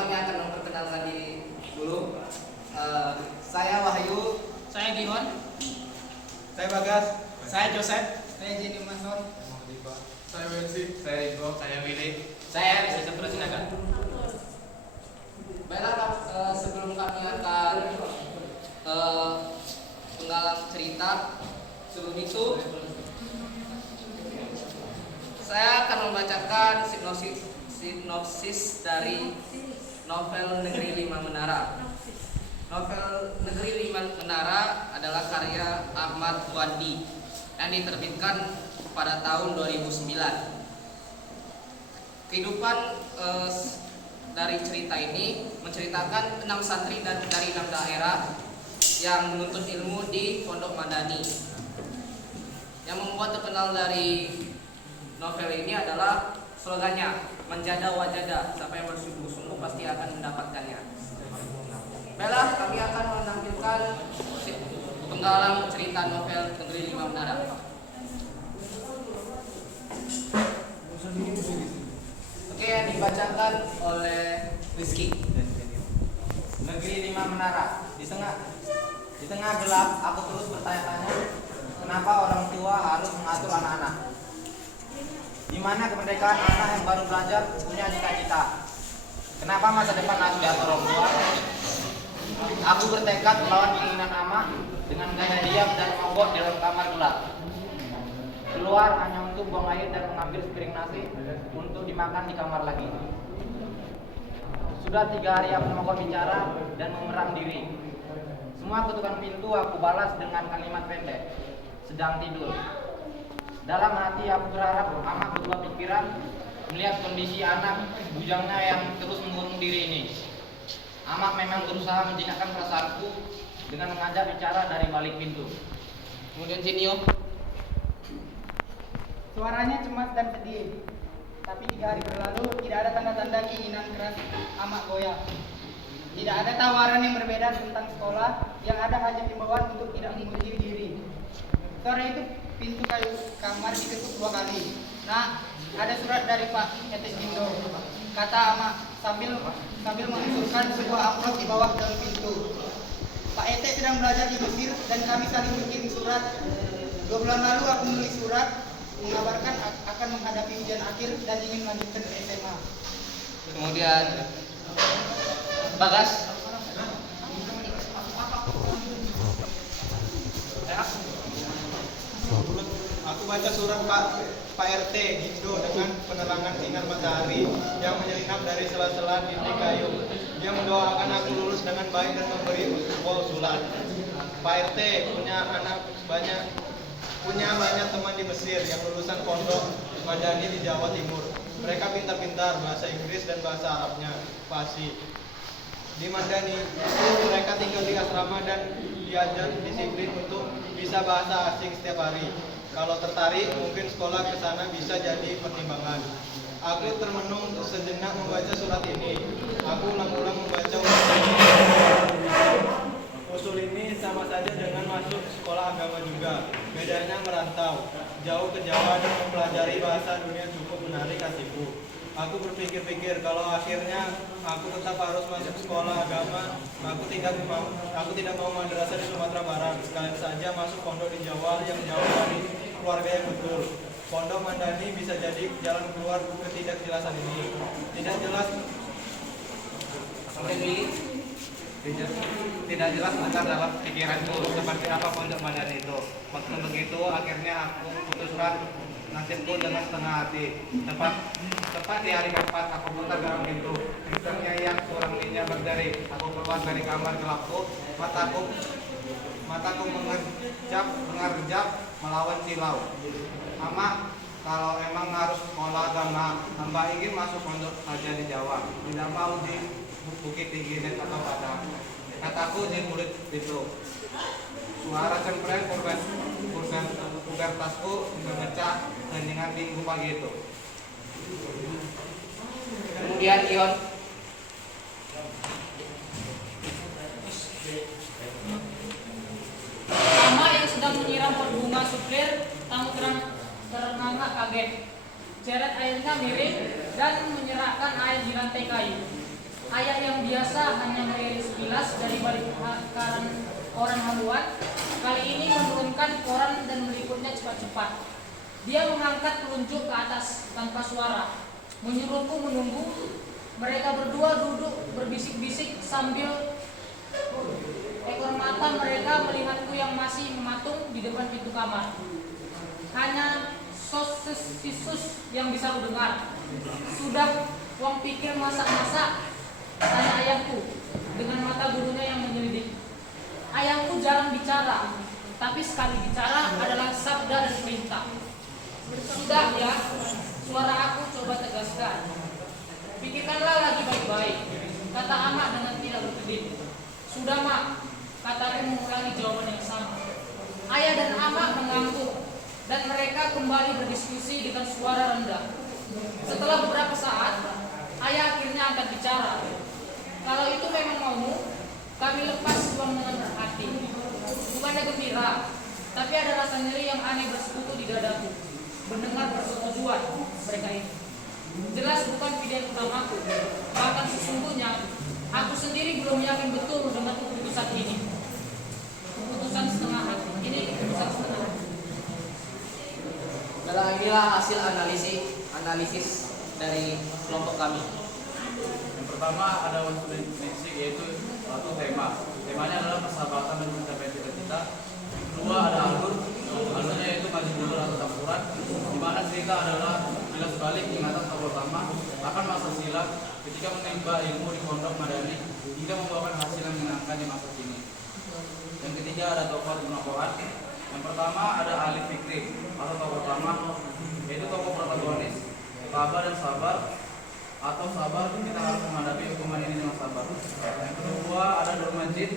kami akan memperkenalkan diri dulu. Saya Wahyu. Saya Gihon. Saya Bagas. Saya Joseph. Saya Jenny Mason. Saya Wensi. Saya Igo. Saya Willy. Saya bisa terus Sinaga. Baiklah, sebelum kami akan penggalang cerita, sebelum itu saya akan membacakan sinopsis dari novel Negeri Lima Menara. Novel Negeri Lima Menara adalah karya Ahmad Wandi yang diterbitkan pada tahun 2009. Kehidupan dari cerita ini menceritakan 6 santri dari 6 daerah yang menuntut ilmu di Pondok Madani. Yang membuat terkenal dari novel ini adalah slogannya, menjada wajada, siapa yang bersungguh-sungguh pasti akan mendapatkannya. Baiklah, kami akan menampilkan penggalang cerita novel Negeri Lima Menara. Oke, yang dibacakan oleh Rizky. Negeri Lima Menara. Di tengah gelap, aku terus bertanya-tanya, kenapa orang tua harus mengatur anak-anak? Di mana kemerdekaan anak yang baru belajar punya cita-cita? Kenapa masa depan harus diatur orang tua? Aku bertekad melawan keinginan amak dengan gaya diam dan mogok di dalam kamar gelap. Keluar hanya untuk buang air dan mengambil sepiring nasi untuk dimakan di kamar lagi. Sudah 3 hari aku mogok bicara dan memerang diri. Semua ketukan pintu aku balas dengan kalimat pendek, sedang tidur. Dalam hati aku berharap amak berubah pikiran melihat kondisi anak bujangnya yang terus mengurung diri ini. Amak memang berusaha menjinakkan perasaanku dengan mengajak bicara dari balik pintu. Kemudian Jinio. Suaranya cemas dan sedih. Tapi 3 hari berlalu tidak ada tanda-tanda keinginan keras amak goyah. Tidak ada tawaran yang berbeda tentang sekolah, yang ada hanya himbauan untuk tidak mengunci diri. Sore itu pintu kayu kamar diketuk 2 kali. Nah, ada surat dari Pak Etes Indo, kata amak sambil mengusulkan sebuah amplop di bawah dalam pintu. Pak Etes sedang belajar di Mesir dan kami saling berkirim surat. 2 bulan lalu aku menulis surat mengabarkan akan menghadapi ujian akhir dan ingin melanjutkan ke SMA. Kemudian Bagas. Aku baca surat Pak RT Gindo dengan penerangan sinar matahari yang menyelinap dari sela-sela dinding kayu. Dia mendoakan aku lulus dengan baik dan memberi sebuah usulan. Pak RT punya banyak teman di Mesir yang lulusan pondok Madani di Jawa Timur. Mereka pintar-pintar bahasa Inggris dan bahasa Arabnya fasih. Di Madani itu mereka tinggal di asrama dan diajar disiplin untuk bisa bahasa asing setiap hari. Kalau tertarik, mungkin sekolah ke sana bisa jadi pertimbangan. Aku termenung sejenak membaca surat ini. Aku ulang-ulang membaca usul ini sama saja dengan masuk sekolah agama juga. Bedanya merantau, jauh ke Jawa dan mempelajari bahasa dunia cukup menarik hatiku. Aku berpikir-pikir kalau akhirnya aku tetap harus masuk sekolah agama, aku tidak mau madrasah di Sumatera Barat. Sekalian saja masuk pondok di Jawa yang jauh dari keluarga yang betul. Pondok Madani bisa jadi jalan keluar ketidakjelasan ini. Tidak jelas. Tidak jelas besar dalam pikiranku seperti apa pondok Madani itu. Waktu begitu akhirnya aku putus surat nasibku dengan setengah hati. Tepat di hari keempat aku putar garam pintu. Kencangnya yang seorang linya berderi. Aku keluar dari kamar gelapku. Mataku mengerjap melawan silau. Mama, kalau emang harus sekolah agama, hamba ingin masuk pondok saja di Jawa. Tidak mau di Bukit Tinggi dan atau Padang. Kataku di mulut itu. Suara cempreng pubertasku memecah heningan minggu pagi itu. Kemudian Ion. Ama yang sedang menyiram pot bunga suplir, tamu terengah kaget. Ceret airnya miring dan menyerahkan air di lantai kayu. Ayah yang biasa hanya melihat sekilas dari balik koran haluan, kali ini menurunkan koran dan meliputnya cepat-cepat. Dia mengangkat telunjuk ke atas tanpa suara, menyuruhku menunggu. Mereka berdua duduk berbisik-bisik sambil ekor mata mereka melihatku yang masih mematung di depan pintu kamar. Hanya sos-sisus yang bisa kudengar. Sudah wong pikir masak-masak, tanya ayahku dengan mata gurunya yang menyelidik. Ayahku jarang bicara, tapi sekali bicara adalah sabda dan perintah. Sudah ya, suara aku coba tegaskan. Pikirkanlah lagi baik-baik, kata Amak dengan tidak berkedip. Sudah Mak, kataku mengulangi jawaban yang sama. Ayah dan Amak mengangguk dan mereka kembali berdiskusi dengan suara rendah. Setelah beberapa saat, ayah akhirnya angkat bicara. Kalau itu memang maumu, kami lepas uang dengan berhati. Bukannya gembira, tapi ada rasa nyeri yang aneh bersekutu di dadaku. Mendengar persetujuan mereka ini. Jelas bukan pilihan utamaku. Bahkan sesungguhnya, aku sendiri belum yakin betul dengan keputusan ini. Keputusan setengah hati. Ini keputusan setengah hati. Dalam inilah hasil analisis dari kelompok kami. Yang pertama ada unsur prinsip, yaitu suatu tema. Temanya adalah persahabatan dan mencapai cita-cita. Kedua ada alurnya yaitu ngaji dulu atau campuran, di mana cerita adalah jelas balik ingatan tokoh utama akan masa silam ketika menimba ilmu di pondok Madani hingga membawakan hasil yang menyenangkan di masa kini. Yang ketiga ada tokoh penokohan. Yang pertama ada Alif Fikri atau tokoh utama, yaitu tokoh protagonis tabah dan sabar, atau sabar kita harus menghadapi hukuman ini dengan sabar. Yang kedua ada Nur Majid,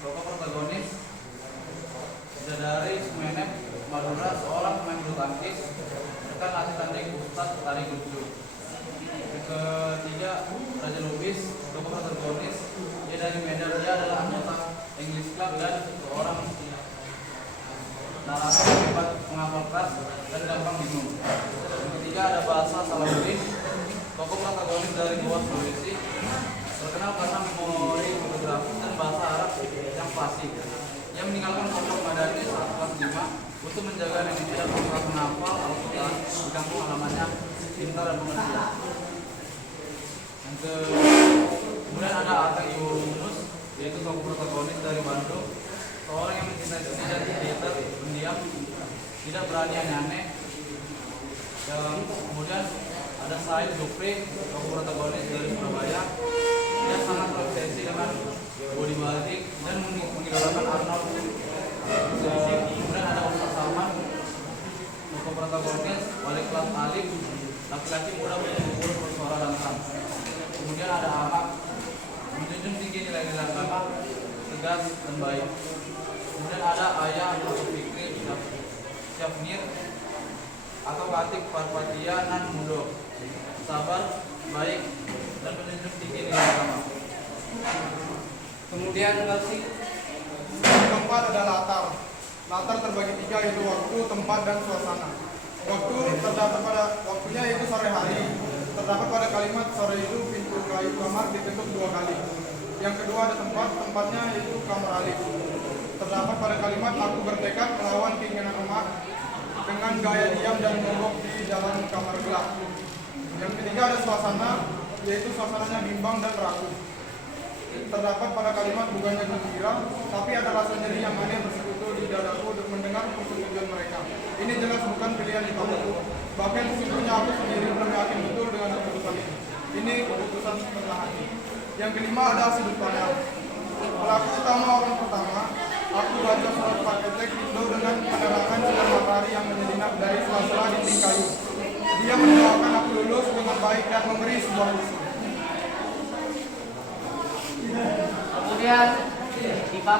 tokoh protagonis dari Sumeneb, Madura, seorang pemain bulu tangkis rekan latih tanding Ustadz Tari Gujur. Yang ketiga Raja Lubis, tokoh protagonis, dia dari Medan, dia adalah anggota English Club dan seorang narator hebat, penghafal keras dan gampang bingung. Yang ketiga ada Bahasa Salahuddin, tokoh protagonis dari Goa Sulawesi, terkenal karena memori fotografi dan bahasa Arab yang fasih. Yang meninggalkan pondok Madani saat kelas 5 untuk menjaga nenek tidak berusaha menghafal Al-Quran di kampung halamannya pintar dan pengertian. Kemudian ada Ateng Ibu Yunus, yaitu tokoh protagonis dari Bandung, seorang yang mencintai seni dan teater, pendiam, tidak berani aneh-aneh. Kemudian ada Said Zufri, tokoh protagonis dari Surabaya. Dia sangat terobsesi dengan bodybuilding dan mengidolakan Arnold. Kemudian ada Ustaz Salman, tokoh protagonis wali kelas Alif, laki-laki muda berumur bersuara lantang. Kemudian ada Ahmad, menjunjung tinggi nilai-nilai agama, tegas dan baik. Kemudian ada Ayah atau Fikri Syafnir atau Latif Parpatia Nan Mudo, sabar, baik, dan menjunjung tinggi nilai agama. Kemudian yang keempat ada latar. Latar terbagi tiga, yaitu waktu, tempat, dan suasana. Waktu terdapat pada waktunya yaitu sore hari. Terdapat pada kalimat sore itu pintu kayu kamar ditutup 2 kali. Yang kedua ada tempat, tempatnya yaitu kamar Alif. Terdapat pada kalimat aku bertekad melawan keinginan emak dengan gaya diam dan mogok di dalam kamar gelap. Yang ketiga ada suasana, yaitu suasananya bimbang dan ragu. Terdapat pada kalimat bukannya gembira, tapi ada rasa nyeri yang aneh bersekutu di dadaku untuk mendengar persetujuan mereka. Ini jelas bukan pilihan utamaku. Bahkan sesungguhnya aku sendiri belum yakin betul dengan keputusan ini. Ini keputusan setengah hati. Yang kelima ada sudut pandang. Pelaku utama orang pertama, aku baca surat paketek itu dengan penerangan sinar matahari yang menyelinap dari sela-sela dinding kayu. Dia mendoakan aku lulus dengan baik dan memberi sebuah usul. Kemudian IPA.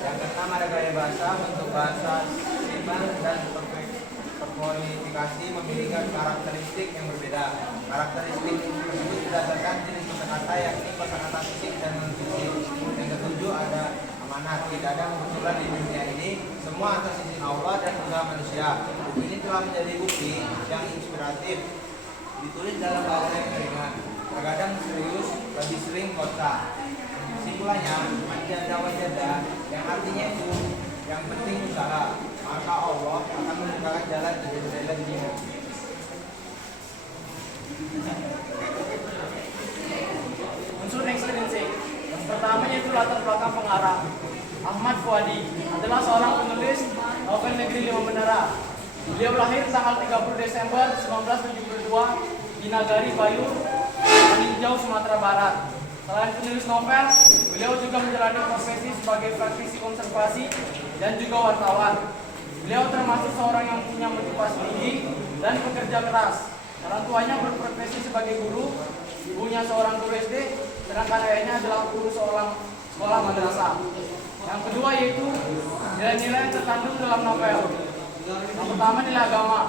Yang pertama ada gaya bahasa, bentuk bahasa seimbang dan personifikasi memiliki karakteristik yang berbeda. Karakteristik tersebut berdasarkan jenis kosakata, yakni kosakata fisik dan non fisik. Yang ketujuh ada amanat. Tidak ada kebetulan di dunia ini, semua atas izin Allah dan usaha manusia. Buku ini telah menjadi bukti yang inspiratif, ditulis dalam bahasa yang ringan. terkadang serius, lebih sering kocak. Kesimpulannya, manjada wajada yang artinya itu yang penting usaha, maka Allah akan membukakan jalan di jendela dunia. Unsur ekstrinsik. Yang pertama yaitu latar belakang pengarang. Ahmad Fuadi adalah seorang penulis novel Negeri Lima Menara. Beliau lahir tanggal 30 Desember 1972 di Nagari Bayu, Maninjau, Sumatera Barat. Selain penulis novel, beliau juga menjalani profesi sebagai praktisi konservasi dan juga wartawan. Beliau termasuk seorang yang punya motivasi tinggi dan pekerja keras. Orang tuanya berprofesi sebagai guru, ibunya seorang guru SD, sedangkan ayahnya adalah guru seorang sekolah madrasah. Yang kedua yaitu nilai-nilai yang terkandung dalam novel. Yang pertama nilai agama.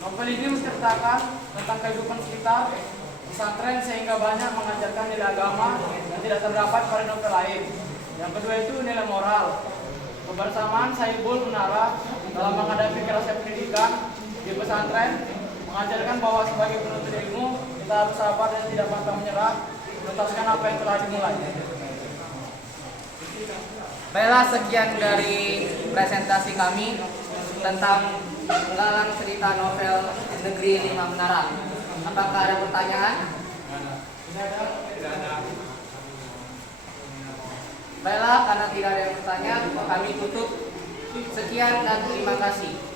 Novel ini menceritakan tentang kehidupan sekitar pesantren sehingga banyak mengajarkan nilai agama yang tidak terdapat pada novel lain. Yang kedua itu nilai moral. Kebersamaan Saibul Menara dalam menghadapi kerasnya pendidikan di pesantren mengajarkan bahwa sebagai penuntut ilmu kita harus sabar dan tidak pantang menyerah, menuntaskan apa yang telah dimulai. Baiklah, sekian dari presentasi kami tentang penggalan cerita novel Negeri Lima Menara. Apakah ada pertanyaan? Baiklah, karena tidak ada yang bertanya, kami tutup. Sekian dan terima kasih.